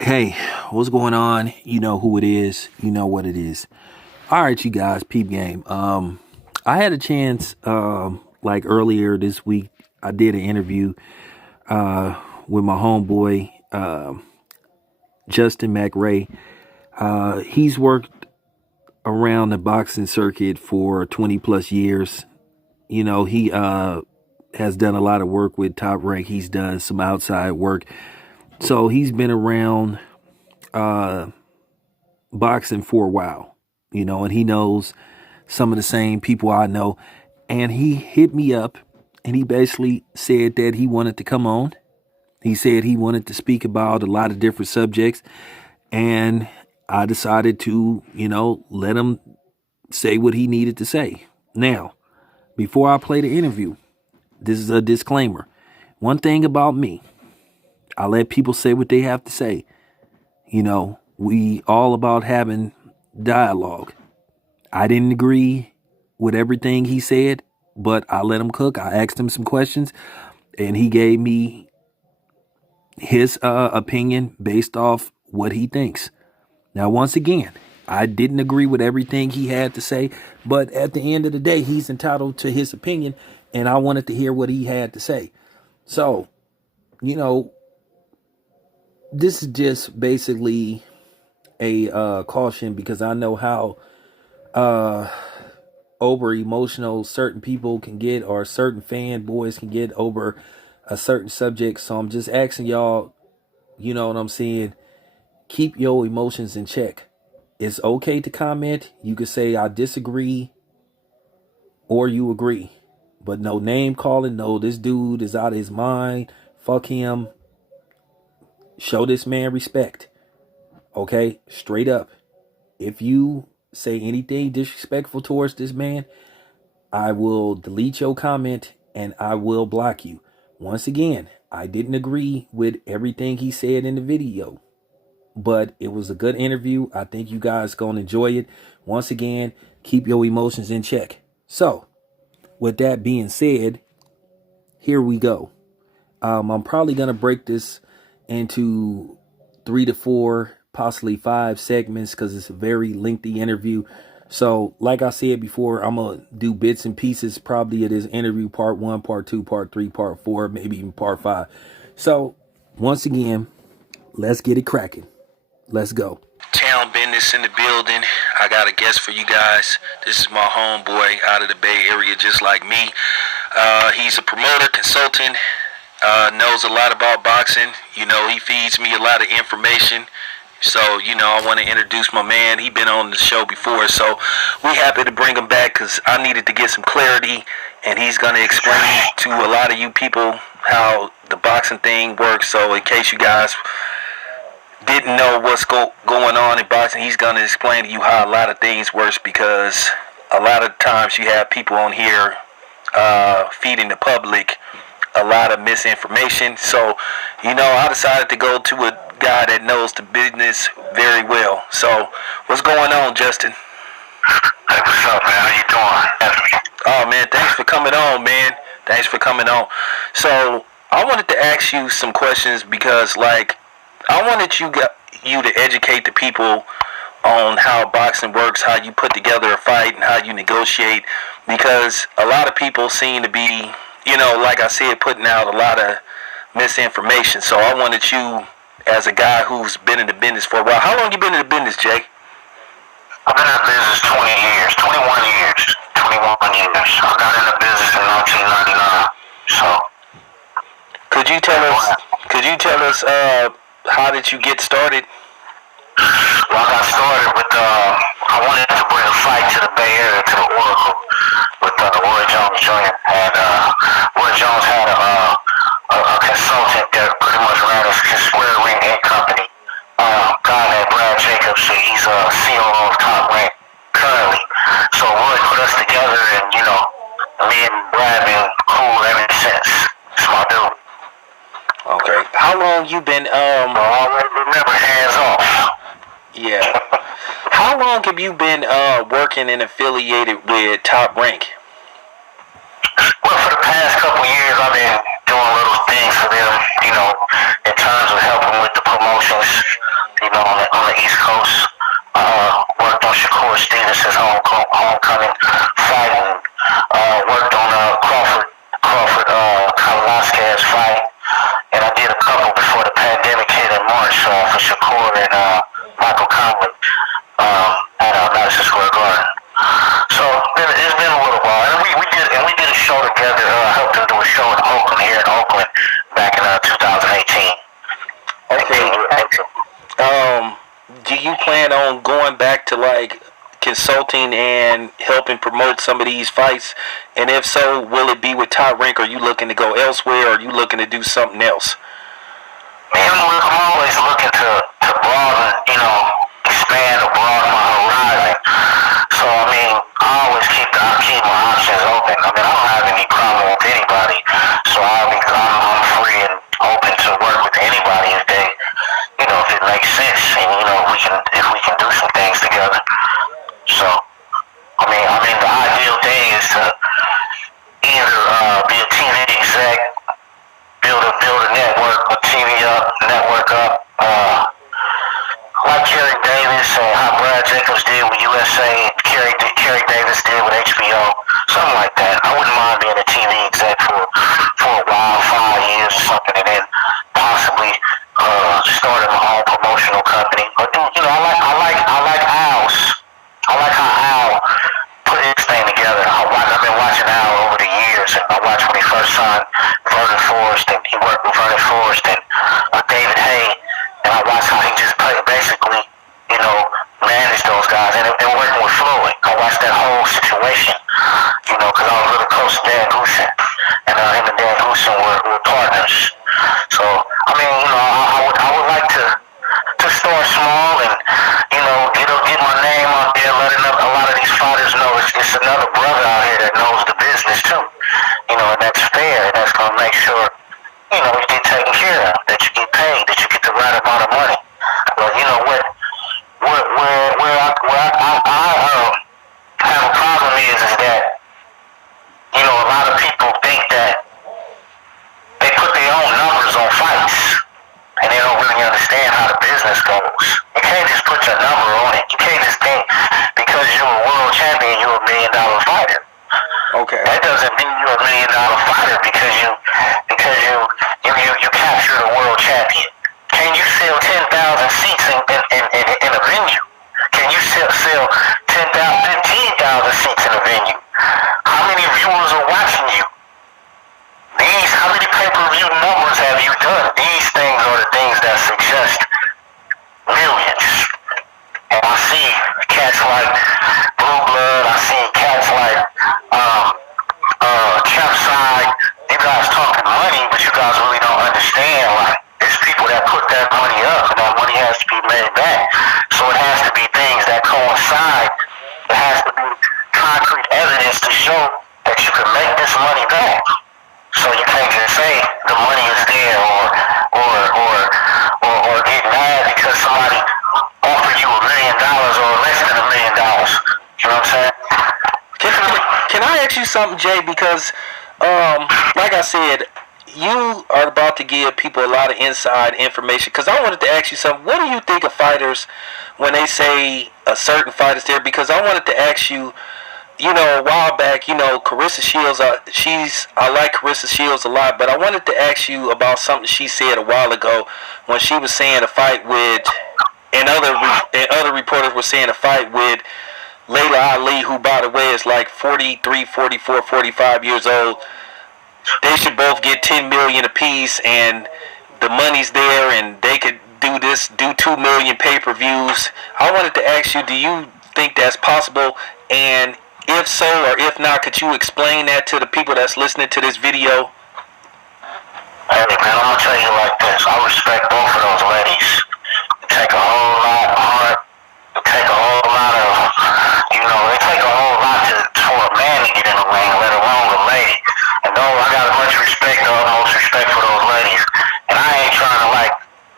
Hey, what's going on? You know who it is. You know what it is. All right, you guys, peep game. I had a chance, like earlier this week. I did an interview with my homeboy, Justin McRay. He's worked around the boxing circuit for 20 plus years. He has done a lot of work with Top Rank. He's done some outside work, so he's been around uh, boxing for a while, and he knows some of the same people I know. And he hit me up and he basically said that he wanted to come on. He said he wanted to speak about a lot of different subjects. And I decided to, let him say what he needed to say. Now, before I play the interview, this is a disclaimer. One thing about me, I let people say what they have to say. We all about having dialogue. I didn't agree with everything he said, but I let him cook. I asked him some questions, and he gave me his opinion based off what he thinks. Now, once again, I didn't agree with everything he had to say, but at the end of the day, he's entitled to his opinion, and I wanted to hear what he had to say. So, you know, this is just basically a caution because I know how over emotional certain people can get or certain fanboys can get over a certain subject. So I'm just asking y'all, you know what I'm saying? Keep your emotions in check. It's okay to comment. You could say I disagree or you agree. But no name calling. No, this dude is out of his mind. Fuck him. Show this man respect. Okay? Straight up. If you say anything disrespectful towards this man, I will delete your comment and I will block you. Once again, I didn't agree with everything he said in the video, but it was a good interview. I think you guys gonna enjoy it. Once again, keep your emotions in check. So, with that being said, here we go. I'm probably gonna break this into 3 to 4, possibly 5 segments because it's a very lengthy interview. So, like I said before, I'm gonna do bits and pieces. Probably it is interview part 1, part 2, part 3, part 4, maybe even part 5. So, once again, let's get it cracking. Let's go. Town business in the building. I got a guest for you guys. This is my homeboy out of the Bay Area, just like me. He's a promoter, consultant, knows a lot about boxing. He feeds me a lot of information. So, I want to introduce my man. He been on the show before, so we happy to bring him back because I needed to get some clarity, and he's going to explain to a lot of you people how the boxing thing works. So in case you guys didn't know what's going on in boxing, he's going to explain to you how a lot of things works because a lot of times you have people on here feeding the public a lot of misinformation. So, I decided to go to a guy that knows the business very well. So, what's going on, Justin? Hey, what's up, man? How you doing? Oh, man, thanks for coming on, man. Thanks for coming on. So, I wanted to ask you some questions because, I wanted you to educate the people on how boxing works, how you put together a fight, and how you negotiate. Because a lot of people seem to be, like I said, putting out a lot of misinformation. So I wanted you, as a guy who's been in the business for a while. How long you been in the business, Jay? I've been in the business 20 years, 21 years, 21 years. I got in the business in 1999. So, could you tell us, how did you get started? Well, I got started with, I wanted to bring a fight to the Bay Area, to the Oracle, with Roy Jones Jr. And Roy Jones had a consultant that pretty much ran his Square Ring Ink Company. Guy named Brad Jacobs, so he's a COO of Top Rank currently. So Roy put us together, and me and Brad been cool ever since. It's my dude. Okay. How long you been remember hands off? Yeah. How long have you been working and affiliated with Top Rank? Well, for the past couple years, I've been doing little things for them, in terms of helping with the promotions. last fight, and I did a couple before the pandemic hit in March for Shakur and Michael Conley at Madison Square Garden. So it's been a little while, and we did a show together. I helped them do a show in Oakland, here in Oakland, back in 2018. Okay. Do you plan on going back to like consulting and helping promote some of these fights? And if so, will it be with Top Rank? Or are you looking to go elsewhere? Or are you looking to do something else? Man, I'm always looking to broaden, expand or broaden my horizon. So I mean, I always keep my options open. I mean, I don't have any problem with anybody. So I'm free and open to work with anybody if they, if it makes sense, and if we can do some things together. So, I mean, the ideal thing is to either be a TV exec, build a network up, like Kerry Davis and how Brad Jacobs did with USA, and Kerry Davis did with HBO, something like that. I wouldn't mind being a TV exec for a while, 5 years or something, and then possibly starting my own promotional company. But I like Al's. I like how Al put his thing together. I've been watching Al over the years, and I watched when he first signed Vernon Forrest, and he worked with Vernon Forrest and David Hay, and I watched how he just basically, managed those guys, and working with Floyd. I watched that whole situation, because I was really close to Dan Goosen, and him and Dan Goosen were partners. So, I mean, I would like to start small and, get my name out there, letting a lot of these fighters know it's another brother out here that knows the business too. And that's fair, and that's going to make sure, you get taken care of, that you get paid, that you get the right amount of money. But, where I have a problem is that, a lot of people think that they put their own numbers on fights, and they don't really understand how the business goes. You can't just put your number on it. You can't just think because you're a world champion, you're $1 million fighter. Okay. That doesn't mean you're $1 million fighter because you captured a world champion. Can you sell 10,000 seats in a venue? Can you sell 15,000 seats in a venue? How many viewers are watching you? How many pay-per-view numbers have you done? These things are the things that suggest millions. And I see cats like Blue Blood, I see cats like Capside. You guys talking money, but you guys really don't understand. Like, there's people that put that money up, and that money has to be made back. So it has to be things that coincide. It has to be concrete evidence to show that you can make this money back. So you can't just say the money is there or get mad because somebody offered you $1 million or less than $1 million. You know what I'm saying? Can I ask you something, Jay? Because, like I said, you are about to give people a lot of inside information. Because I wanted to ask you something. What do you think of fighters when they say a certain fight is there? Because I wanted to ask you, a while back, Carissa Shields, I like Carissa Shields a lot, but I wanted to ask you about something she said a while ago when she was saying a fight with, and other reporters were saying a fight with Layla Ali, who, by the way, is like 43, 44, 45 years old. They should both get $10 million apiece, and the money's there, and they could do 2 million pay-per-views. I wanted to ask you, do you think that's possible? And if so, or if not, could you explain that to the people that's listening to this video? Hey, man, I'm going to tell you like this. I respect both of those ladies. It take a whole lot of heart. It take a whole lot of, it take a whole lot for a man to get in the ring, let alone a lady. And though I got much respect, utmost respect for those ladies. And I ain't trying to,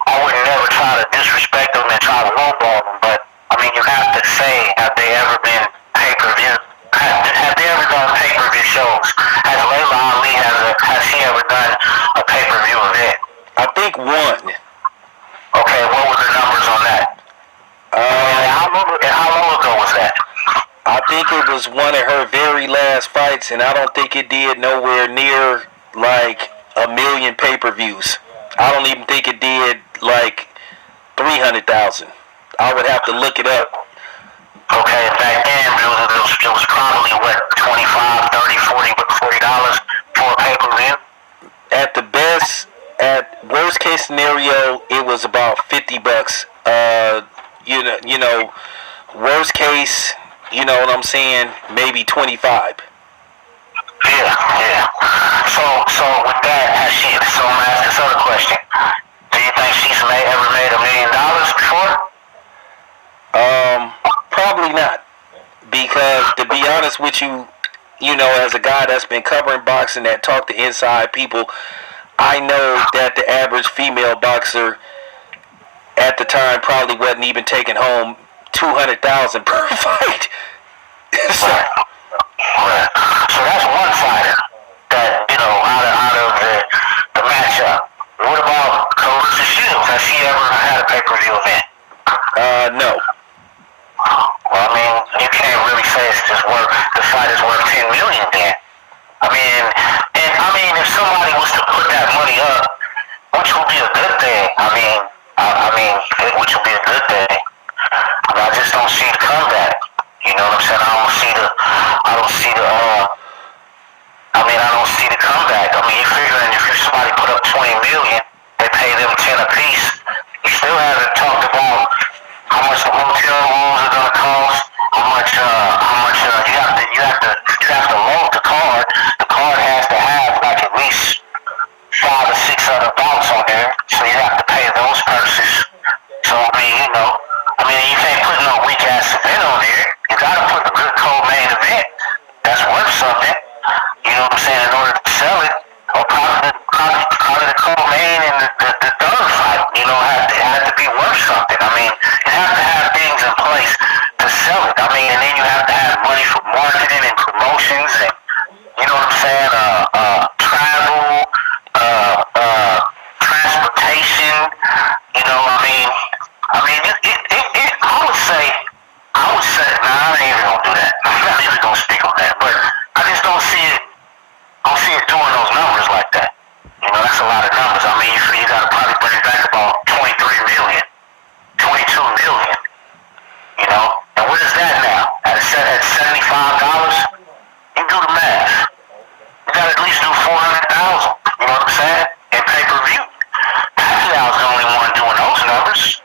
I would never try to disrespect them and try to lowball them. But, you have to say, have they ever been pay-per-view? Have they ever done pay-per-view shows? Has Layla Ali, has she ever done a pay-per-view event? I think one. Okay, what were the numbers on that? And how long ago was that? I think it was one of her very last fights, and I don't think it did nowhere near like a million pay-per-views. I don't even think it did like 300,000. I would have to look it up. Okay, back then it was probably what, 25, 30, 40, $40 for a pay-per-view. At the best, at worst case scenario, it was about $50. You know, worst case, you know what I'm saying, maybe 25. Yeah. So with that, has she? So I'm gonna ask this other question. Do you think she's ever made $1 million before? Probably not, because to be honest with you, you know, as a guy that's been covering boxing, that talked to inside people, I know that the average female boxer at the time probably wasn't even taking home 200,000 per fight. So, Right. So that's one fighter that, you know, out of the matchup. What about Clarissa Shields? Has she ever had a pay-per-view event? no. Well, I mean, you can't really say it's just worth, the fight is worth $10 million then. If somebody was to put that money up, which would be a good thing. Which would be a good thing. I just don't see the comeback. You know what I'm saying? I don't see the comeback. I mean, you figuring if somebody put up 20 million, they pay them 10 apiece. You still haven't talked about how much the hotel rooms are gonna cost, how much you have to load the card. The card has to have like at least 5 or 6 other bouts on there, so you have to pay those purses. So you can't put no weak ass event on there. You gotta put a good co-main event that's worth something. You know what I'm saying? In order to sell it, or probably the co-main and the third fight, you know, have to be worth something. I mean, you have to have things in place to sell it. I mean, and then you have to have money for marketing and promotions, and you know what I'm saying? Travel, transportation. You know, I would say, nah, I ain't even gonna do that. I'm not even gonna speak on that, but I just don't see it. I don't see it doing those numbers like that. You know, that's a lot of numbers. I mean, you gotta probably bring back about 23 million, 22 million. You know, and what is that now? At $75, you do the math. You gotta at least do 400,000. You know what I'm saying? In pay-per-view. Pacquiao's the only one doing those numbers.